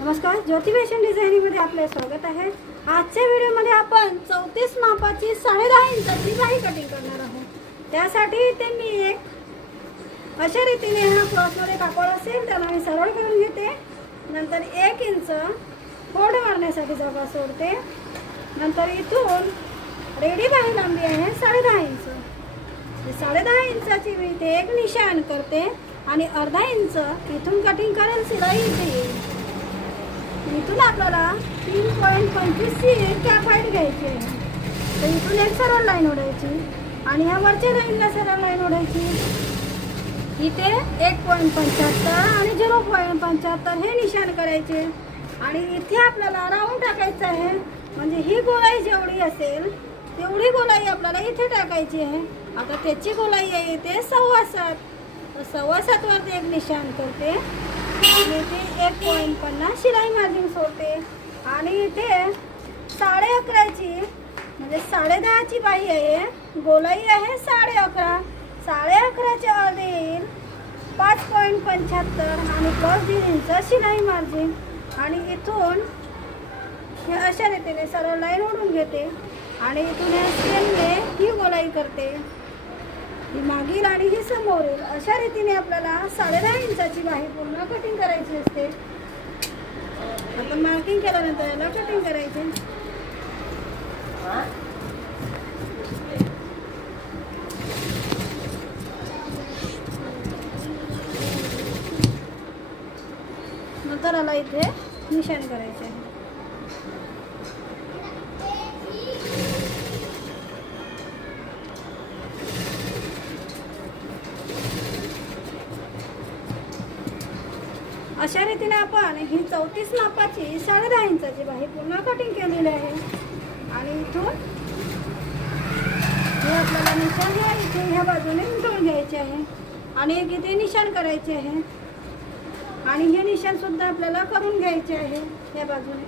नमस्कार, ज्योती फॅशन डिझायनिंगमध्ये आपले स्वागत आहे। आजच्या व्हिडिओमध्ये आपण 34 मापाची 10.5 इंचाची बाही कटिंग करणार आहोत। त्यासाठी इथे मी एक अशा रीतीने हा क्रॉसमध्ये कापड असेल त्याला मी सरळ करून घेते। नंतर 1 इंच फोल्ड मारण्यासाठी जागा सोडते। नंतर इथून रेडी बाही लांबी आहे 10.5 इंच। 10.5 इंचाची मी इथे एक निशाण करते आणि अर्धा इंच इथून कटिंग करेल शिलाई इथे येईल। इथून आपल्याला 3.25 ची कॅप हाईट घ्यायची आहे। तर इथून एक सरळ लाईन ओढायची आणि ह्या वरच्या लाईनला सरळ लाईन ओढायची। इथे 1.75 आणि 0.75 हे निशाण करायचे आणि इथे आपल्याला राऊंड टाकायचं आहे। म्हणजे ही गोलाई जेवढी असेल तेवढी गोलाई आपल्याला इथे टाकायची आहे। आता त्याची गोलाई आहे इथे 7.25, तर 7.25 वरती एक निशाण करते आणि इथे 1.50 शिलाई मार्जिन सोडते आणि इथे 11.5ची म्हणजे 10.5 ची बाही आहे, गोलाई आहे 11.5, 11.5चे अर्धे येईल 5.75 आणि प्लस 1.5 इंच शिलाई मार्जिन। आणि इथून हे अशा रीतीने सरळ लाईन ओढून घेते आणि इथून या स्केलने ही गोलाई करते, ही मागील आणि ही समोर येईल। अशा रीतीने आपल्याला 10.5 इंचाची बाही पूर्ण कटिंग करायची असते। आपण मार्किंग केल्यानंतर याला कटिंग करायचे। नंतर याला इथे निशाण करायचे आहे। अशा रीतीने आपण ही 34 मापाची 10.5 इंचाची बाही पूर्ण कटिंग केलेली आहे। आणि इथून हे आपल्याला निशाण इथे ह्या बाजूने उलटून घ्यायचे आहे आणि एक इथे निशाण करायचे आहे आणि हे निशाण सुद्धा आपल्याला करून घ्यायचे आहे या बाजूने।